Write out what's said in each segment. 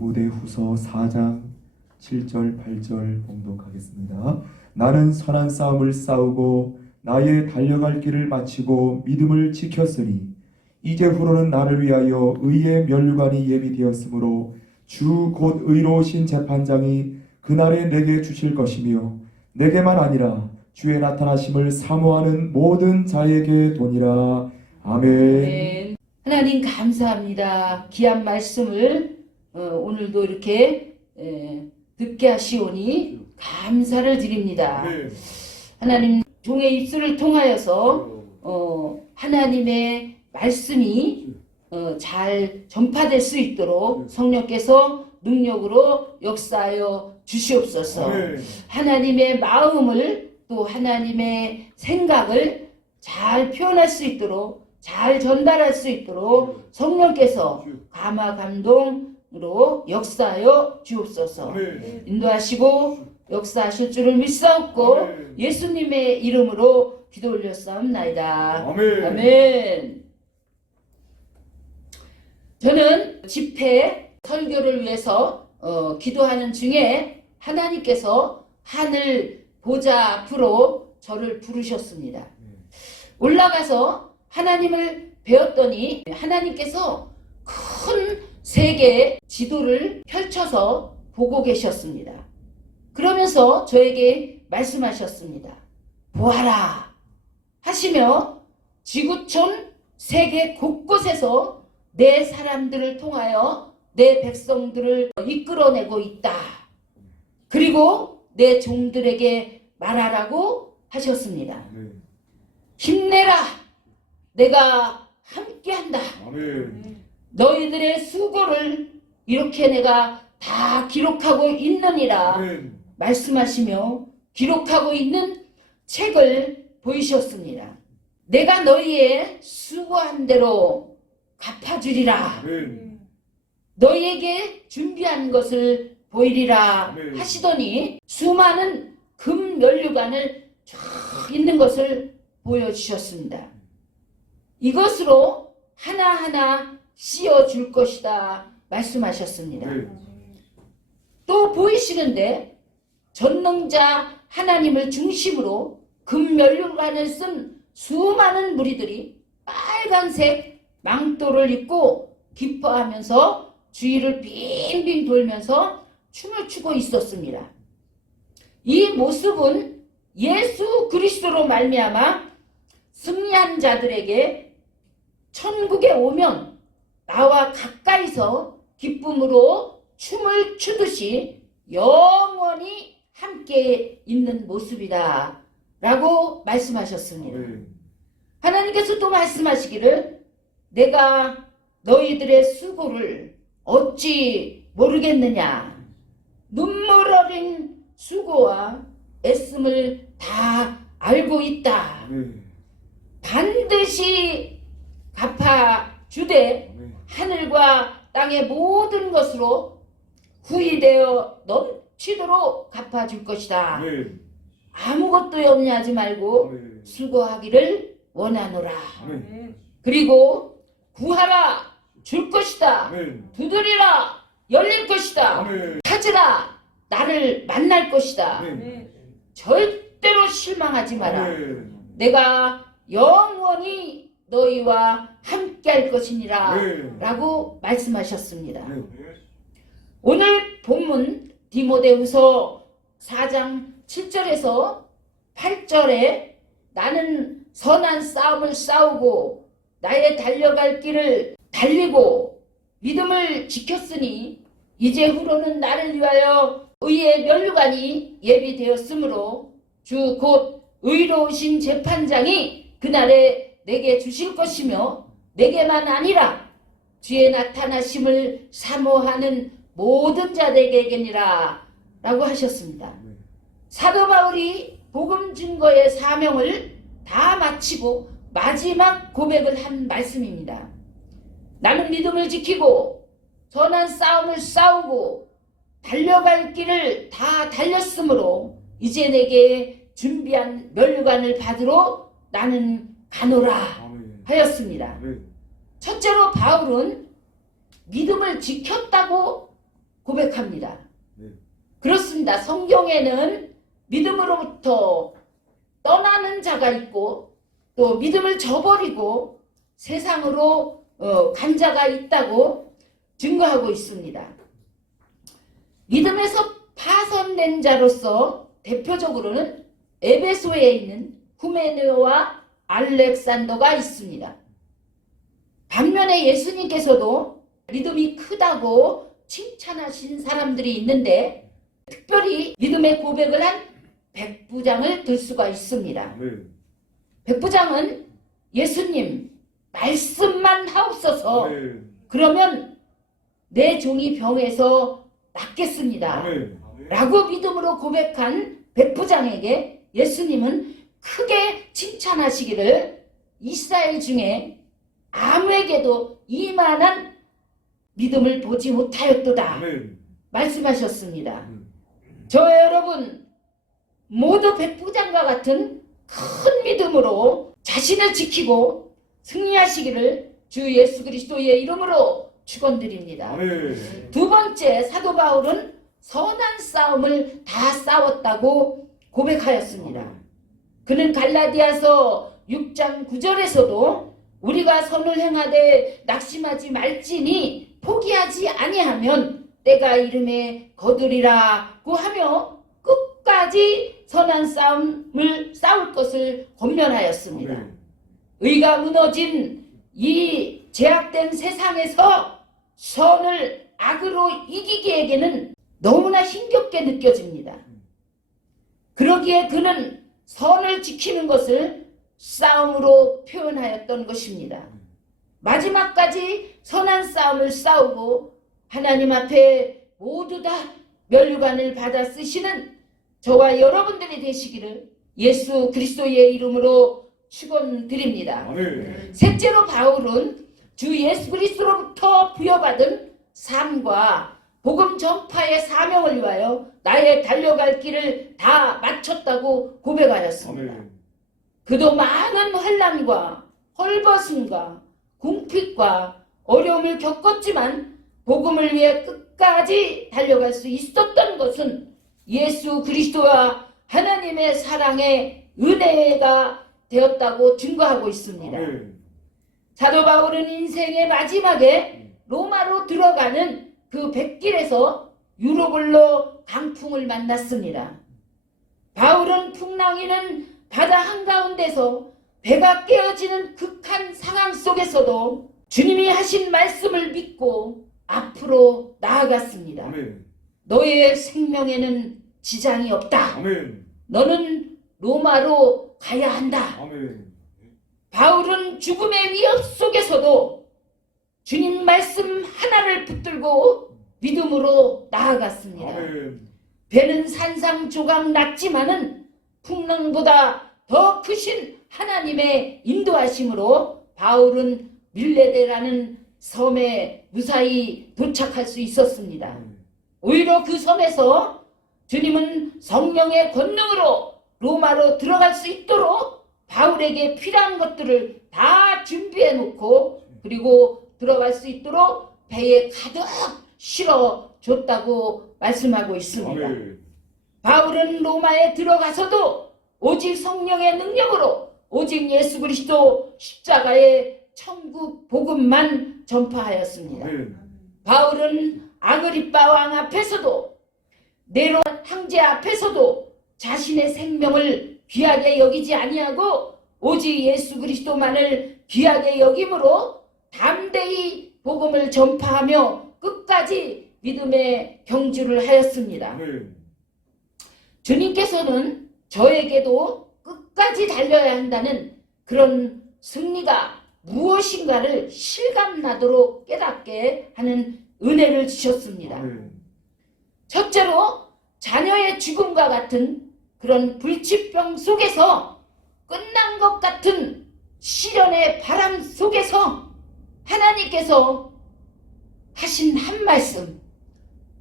디모데후서 4장 7절 8절 봉독하겠습니다. 나는 선한 싸움을 싸우고 나의 달려갈 길을 마치고 믿음을 지켰으니 이제후로는 나를 위하여 의의 면류관이 예비되었으므로 주 곧 의로우신 재판장이 그날에 내게 주실 것이며 내게만 아니라 주의 나타나심을 사모하는 모든 자에게 도니라. 아멘. 네. 하나님 감사합니다. 귀한 말씀을 오늘도 이렇게 듣게 하시오니 감사를 드립니다. 하나님 종의 입술을 통하여서 하나님의 말씀이 잘 전파될 수 있도록 성령께서 능력으로 역사하여 주시옵소서. 하나님의 마음을 또 하나님의 생각을 잘 표현할 수 있도록 잘 전달할 수 있도록 성령께서 감화 감동으로 역사하여 주옵소서. 인도하시고 역사하실 줄을 믿사옵고 예수님의 이름으로 기도 올렸사옵나이다. 아멘. 저는 집회 설교를 위해서 기도하는 중에 하나님께서 하늘 보좌 앞으로 저를 부르셨습니다. 올라가서 하나님을 배웠더니 하나님께서 큰 세계의 지도를 펼쳐서 보고 계셨습니다. 그러면서 저에게 말씀하셨습니다. 보아라 하시며 지구촌 세계 곳곳에서 내 사람들을 통하여 내 백성들을 이끌어내고 있다. 그리고 내 종들에게 말하라고 하셨습니다. 힘내라. 내가 함께한다. 너희들의 수고를 이렇게 내가 다 기록하고 있느니라 말씀하시며 기록하고 있는 책을 보이셨습니다. 내가 너희의 수고한 대로 갚아주리라. 너희에게 준비한 것을 보이리라 하시더니 수많은 금 면류관을 쫙 있는 것을 보여주셨습니다. 이것으로 하나하나 씌워줄 것이다 말씀하셨습니다. 또 보이시는데 전능자 하나님을 중심으로 금 면류관을 쓴 수많은 무리들이 빨간색 망토를 입고 기뻐하면서 주위를 빙빙 돌면서 춤을 추고 있었습니다. 이 모습은 예수 그리스도로 말미암아 승리한 자들에게 천국에 오면 나와 가까이서 기쁨으로 춤을 추듯이 영원히 함께 있는 모습이다 라고 말씀하셨습니다. 하나님께서 또 말씀하시기를 내가 너희들의 수고를 어찌 모르겠느냐. 눈물 어린 수고와 애씀을 다 알고 있다. 반드시 갚아주되 하늘과 땅의 모든 것으로 후히되어 넘치도록 갚아줄 것이다. 아무것도 염려하지 말고 수고하기를 원하노라. 그리고 구하라 줄 것이다. 두드리라 열릴 것이다. 찾으라 나를 만날 것이다. 절대로 실망하지 마라. 내가 영원히 너희와 함께 할 것이니라 라고 말씀하셨습니다. 오늘 본문 디모데후서 4장 7절에서 8절에 나는 선한 싸움을 싸우고 나의 달려갈 길을 달리고 믿음을 지켰으니 이제후로는 나를 위하여 의의 면류관이 예비되었으므로 주 곧 의로우신 재판장이 그날에 내게 주실 것이며 내게만 아니라 주의 나타나심을 사모하는 모든 자들에게니라 라고 하셨습니다. 사도 바울이 복음 증거의 사명을 다 마치고 마지막 고백을 한 말씀입니다. 나는 믿음을 지키고 선한 싸움을 싸우고 달려갈 길을 다 달렸으므로 이제 내게 준비한 면류관을 받으러 나는 가노라 하였습니다. 첫째로 바울은 믿음을 지켰다고 고백합니다. 네. 그렇습니다. 성경에는 믿음으로부터 떠나는 자가 있고 또 믿음을 저버리고 세상으로 간 자가 있다고 증거하고 있습니다. 믿음에서 파손된 자로서 대표적으로는 에베소에 있는 후메네오와 알렉산더가 있습니다. 반면에 예수님께서도 믿음이 크다고 칭찬하신 사람들이 있는데 특별히 믿음의 고백을 한 백부장을 들 수가 있습니다. 아멘. 백부장은 예수님 말씀만 하옵소서 아멘. 그러면 내 종이 병에서 낫겠습니다. 아멘. 라고 믿음으로 고백한 백부장에게 예수님은 크게 칭찬하시기를 이스라엘 중에 아무에게도 이만한 믿음을 보지 못하였도다 아멘. 말씀하셨습니다. 저와 여러분 모두 백부장과 같은 큰 믿음으로 자신을 지키고 승리하시기를 주 예수 그리스도의 이름으로 축원드립니다. 아멘. 두 번째, 사도 바울은 선한 싸움을 다 싸웠다고 고백하였습니다. 그는 갈라디아서 6장 9절에서도 우리가 선을 행하되 낙심하지 말지니 포기하지 아니하면 때가 이름에 거두리라고 하며 끝까지 선한 싸움을 싸울 것을 권면하였습니다. 아멘. 의가 무너진 이 제약된 세상에서 선을 악으로 이기기에게는 너무나 힘겹게 느껴집니다. 그러기에 그는 선을 지키는 것을 싸움으로 표현하였던 것입니다. 마지막까지 선한 싸움을 싸우고 하나님 앞에 모두 다 면류관을 받아 쓰시는 저와 여러분들이 되시기를 예수 그리스도의 이름으로 축원드립니다. 아멘. 셋째로 바울은 주 예수 그리스도로부터 부여받은 삶과 복음 전파의 사명을 위하여 나의 달려갈 길을 다 마쳤다고 고백하였습니다. 아멘. 그도 많은 환난과 헐벗음과 궁핍과 어려움을 겪었지만 복음을 위해 끝까지 달려갈 수 있었던 것은 예수 그리스도와 하나님의 사랑의 은혜가 되었다고 증거하고 있습니다. 아멘. 사도 바울은 인생의 마지막에 로마로 들어가는 그 백길에서 유로블로 강풍을 만났습니다. 바울은 풍랑이는 바다 한가운데서 배가 깨어지는 극한 상황 속에서도 주님이 하신 말씀을 믿고 앞으로 나아갔습니다. 아멘. 너의 생명에는 지장이 없다. 아멘. 너는 로마로 가야 한다. 아멘. 바울은 죽음의 위협 속에서도 주님 말씀 하나를 붙들고 믿음으로 나아갔습니다. 아멘. 배는 산상조각 났지만은 풍랑보다 더 크신 하나님의 인도하심으로 바울은 밀레데라는 섬에 무사히 도착할 수 있었습니다. 오히려 그 섬에서 주님은 성령의 권능으로 로마로 들어갈 수 있도록 바울에게 필요한 것들을 다 준비해 놓고 그리고 들어갈 수 있도록 배에 가득 실어 줬다고 말씀하고 있습니다. 아멘. 바울은 로마에 들어가서도 오직 성령의 능력으로 오직 예수 그리스도 십자가의 천국 복음만 전파하였습니다. 아멘. 바울은 아그리빠 왕 앞에서도 네로 황제 앞에서도 자신의 생명을 귀하게 여기지 아니하고 오직 예수 그리스도만을 귀하게 여김으로 담대히 복음을 전파하며 끝까지 믿음의 경주를 하였습니다. 아멘. 주님께서는 저에게도 끝까지 달려야 한다는 그런 승리가 무엇인가를 실감나도록 깨닫게 하는 은혜를 주셨습니다. 아멘. 첫째로 자녀의 죽음과 같은 그런 불치병 속에서 끝난 것 같은 시련의 바람 속에서 하나님께서 하신 한 말씀,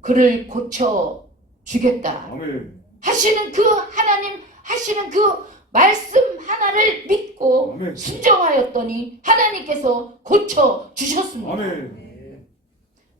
그를 고쳐 주겠다 아멘. 하시는 그 하나님 하시는 그 말씀 하나를 믿고 아멘. 순종하였더니 하나님께서 고쳐 주셨습니다. 아멘.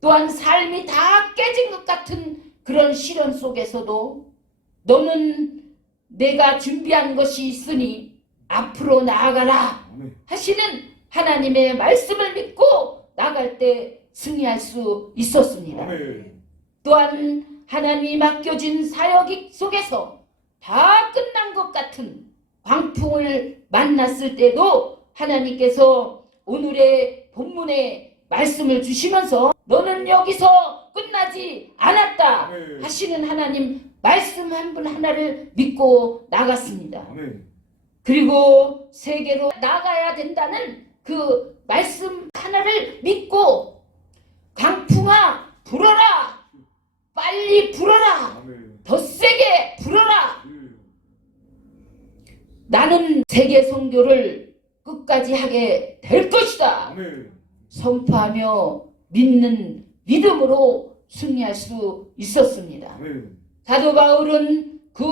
또한 삶이 다 깨진 것 같은 그런 시련 속에서도 너는 내가 준비한 것이 있으니 앞으로 나아가라 아멘. 하시는 하나님의 말씀을 믿고 나갈 때 승리할 수 있었습니다. 아멘. 또한 하나님이 맡겨진 사역 속에서 다 끝난 것 같은 광풍을 만났을 때도 하나님께서 오늘의 본문에 말씀을 주시면서 너는 여기서 끝나지 않았다 아멘. 하시는 하나님 말씀 한 분 하나를 믿고 나갔습니다. 아멘. 그리고 세계로 나가야 된다는 그 말씀 하나를 믿고 강풍아 불어라, 빨리 불어라, 아멘. 더 세게 불어라. 예. 나는 세계 선교를 끝까지 하게 될 것이다 아멘. 선포하며 믿는 믿음으로 승리할 수 있었습니다. 아멘. 사도 바울은 그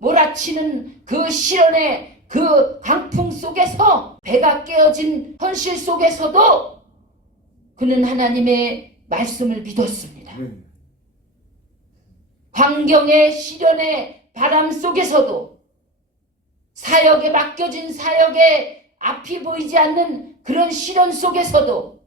몰아치는 그 시련의 그 강풍 속에서 배가 깨어진 현실 속에서도 그는 하나님의 말씀을 믿었습니다. 아멘. 환경의 시련의 바람 속에서도 사역에 맡겨진 사역에 앞이 보이지 않는 그런 시련 속에서도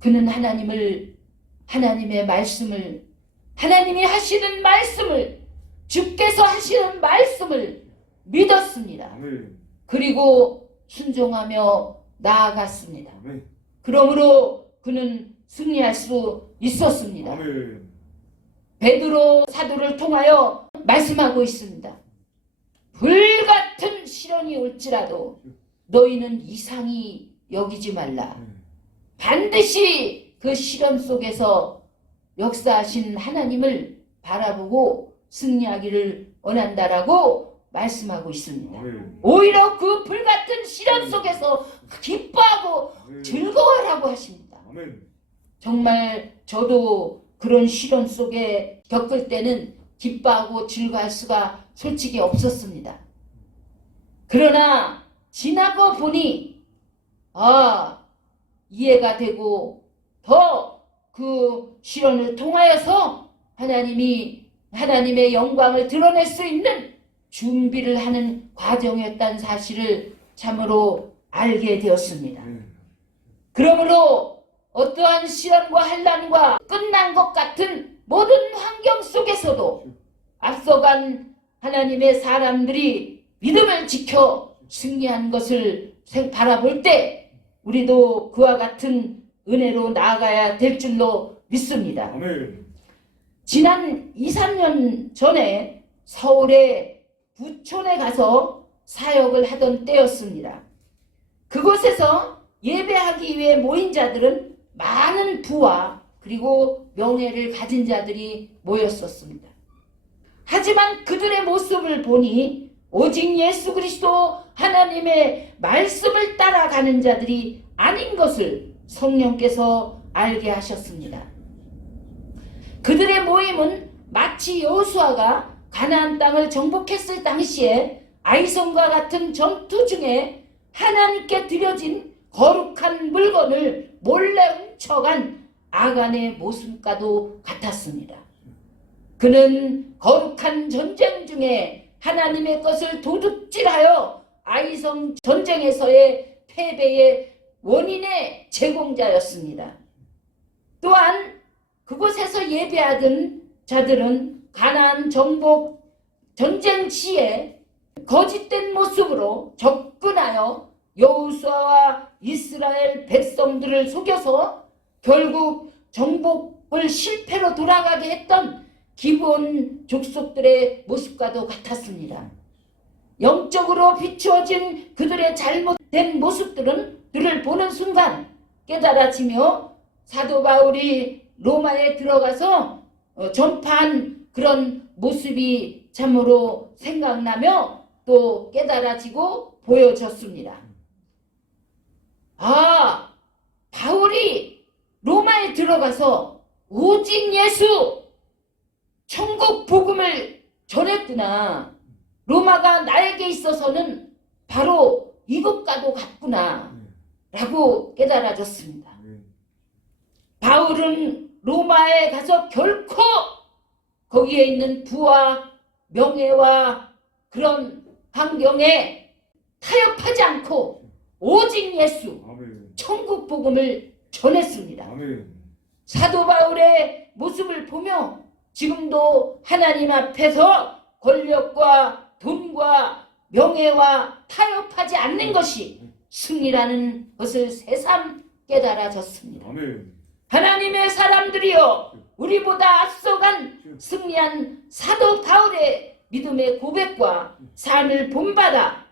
그는 하나님의 말씀을 하나님이 하시는 말씀을 주께서 하시는 말씀을 믿었습니다. 아멘. 그리고 순종하며 나아갔습니다. 아멘. 그러므로 그는 승리할 수 있었습니다. 아멘. 베드로 사도를 통하여 말씀하고 있습니다. 불같은 시련이 올지라도 너희는 이상히 여기지 말라. 반드시 그 시련 속에서 역사하신 하나님을 바라보고 승리하기를 원한다라고 말씀하고 있습니다. 아멘. 오히려 그 불같은 시련 속에서 기뻐하고 아멘. 즐거워하라고 하십니다. 아멘. 정말 저도 그런 시련 속에 겪을 때는 기뻐하고 즐거워할 수가 솔직히 없었습니다. 그러나 지나고 보니 이해가 되고 더 그 시련을 통하여서 하나님의 영광을 드러낼 수 있는 준비를 하는 과정이었다는 사실을 참으로 알게 되었습니다. 그러므로 어떠한 시련과 환난과 끝난 것 같은 모든 환경 속에서도 앞서간 하나님의 사람들이 믿음을 지켜 승리한 것을 바라볼 때 우리도 그와 같은 은혜로 나아가야 될 줄로 믿습니다. 아멘. 지난 2, 3년 전에 서울의 부촌에 가서 사역을 하던 때였습니다. 그곳에서 예배하기 위해 모인 자들은 많은 부와 그리고 명예를 가진 자들이 모였었습니다. 하지만 그들의 모습을 보니 오직 예수 그리스도 하나님의 말씀을 따라가는 자들이 아닌 것을 성령께서 알게 하셨습니다. 그들의 모임은 마치 여호수아가 가나안 땅을 정복했을 당시에 아이성과 같은 전투 중에 하나님께 드려진 거룩한 물건을 몰래 훔쳐간 아간의 모습과도 같았습니다. 그는 거룩한 전쟁 중에 하나님의 것을 도둑질하여 아이성 전쟁에서의 패배의 원인의 제공자였습니다. 또한 그곳에서 예배하던 자들은 가나안 정복 전쟁 시에 거짓된 모습으로 접근하여 여호수아와 이스라엘 백성들을 속여서 결국 정복을 실패로 돌아가게 했던 기브온 족속들의 모습과도 같았습니다. 영적으로 비추어진 그들의 잘못된 모습들은 그를 보는 순간 깨달아지며 사도 바울이 로마에 들어가서 전파한 그런 모습이 참으로 생각나며 또 깨달아지고 보여졌습니다. 바울이 로마에 들어가서 오직 예수 천국 복음을 전했구나. 로마가 나에게 있어서는 바로 이것과도 같구나 라고 깨달아졌습니다. 바울은 로마에 가서 결코 거기에 있는 부와 명예와 그런 환경에 타협하지 않고 오직 예수 아멘. 천국 복음을 전했습니다. 아멘. 사도 바울의 모습을 보며 지금도 하나님 앞에서 권력과 돈과 명예와 타협하지 않는 것이 승리라는 것을 새삼 깨달아졌습니다. 아멘. 하나님의 사람들이여, 우리보다 앞서간 승리한 사도 바울의 믿음의 고백과 삶을 본받아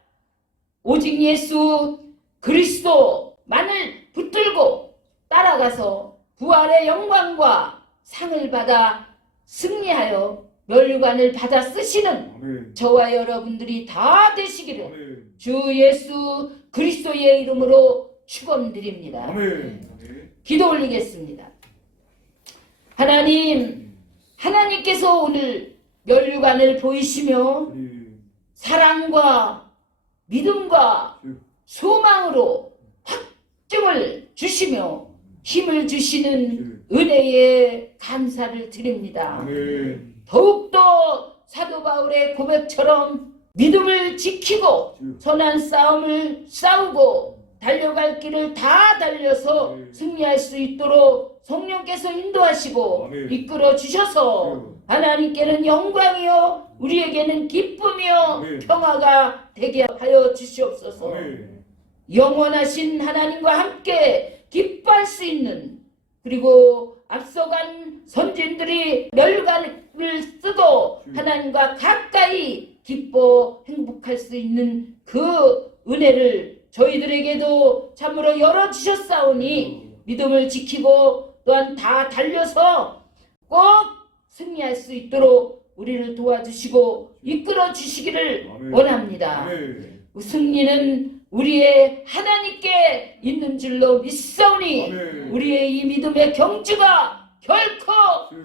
오직 예수 그리스도만을 붙들고 따라가서 부활의 영광과 상을 받아 승리하여 멸류관을 받아 쓰시는 아멘. 저와 여러분들이 다 되시기를 아멘. 주 예수 그리스도의 이름으로 축원드립니다. 아멘. 기도 올리겠습니다. 하나님께서 오늘 멸류관을 보이시며 사랑과 믿음과 소망으로 확증을 주시며 힘을 주시는 은혜에 감사를 드립니다. 아멘. 더욱더 사도 바울의 고백처럼 믿음을 지키고 선한 싸움을 싸우고 달려갈 길을 다 달려서 승리할 수 있도록 성령께서 인도하시고 아멘. 이끌어 주셔서 하나님께는 영광이요 우리에게는 기쁨이요 아멘. 평화가 되게 하여 주시옵소서. 아멘. 영원하신 하나님과 함께 기뻐할 수 있는, 그리고 앞서간 선진들이 멸관을 쓰고 하나님과 가까이 기뻐 행복할 수 있는 그 은혜를 저희들에게도 참으로 열어주셨사오니 믿음을 지키고 또한 다 달려서 꼭 승리할 수 있도록 우리를 도와주시고 이끌어 주시기를 아멘. 원합니다. 아멘. 승리는 우리의 하나님께 있는 줄로 믿사오니 아멘. 우리의 이 믿음의 경주가 결코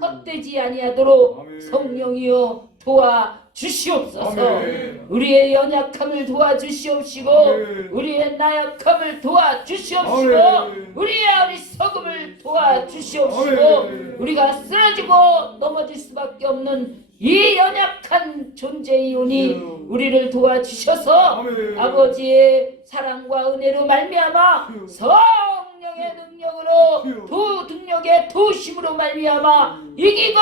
헛되지 아니하도록 아멘. 성령이여 도와주시옵소서. 아멘. 우리의 연약함을 도와주시옵시고 아멘. 우리의 나약함을 도와주시옵시고 아멘. 우리의 어리석음을 도와주시옵시고 아멘. 우리가 쓰러지고 넘어질 수밖에 없는 이 연약한 존재이오니 우리를 도와주셔서 아멘. 아버지의 사랑과 은혜로 말미암아 성령의 능력으로 도능력의 도심으로 말미암아 이기고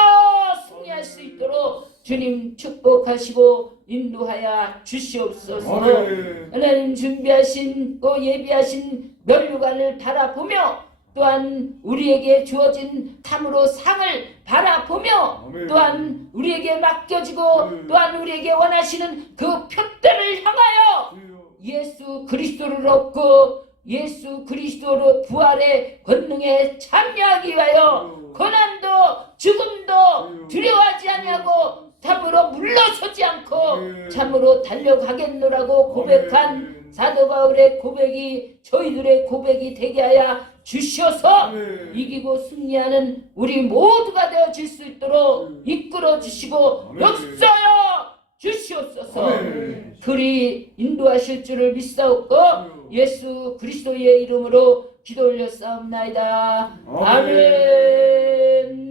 승리할 수 있도록 주님 축복하시고 인도하여 주시옵소서. 아멘. 하나님 준비하신 또 예비하신 멸류관을 바라보며 또한 우리에게 주어진 탐으로 상을 바라보며 아멘. 또한 우리에게 맡겨지고 또한 우리에게 원하시는 그 표대를 향하여 예수 그리스도를 얻고 예수 그리스도로 부활의 권능에 참여하기 위하여 고난도 죽음도 두려워하지 아니하고 참으로 물러서지 않고 참으로 달려가겠노라고 고백한 사도 바울의 고백이 저희들의 고백이 되게 하여 주셔서 이기고 승리하는 우리 모두가 되어질 수 있도록 이끌어 주시고 역사여 주시옵소서. 그리 인도하실 줄을 믿사옵고 예수 그리스도의 이름으로 기도 올렸사옵나이다. 아멘.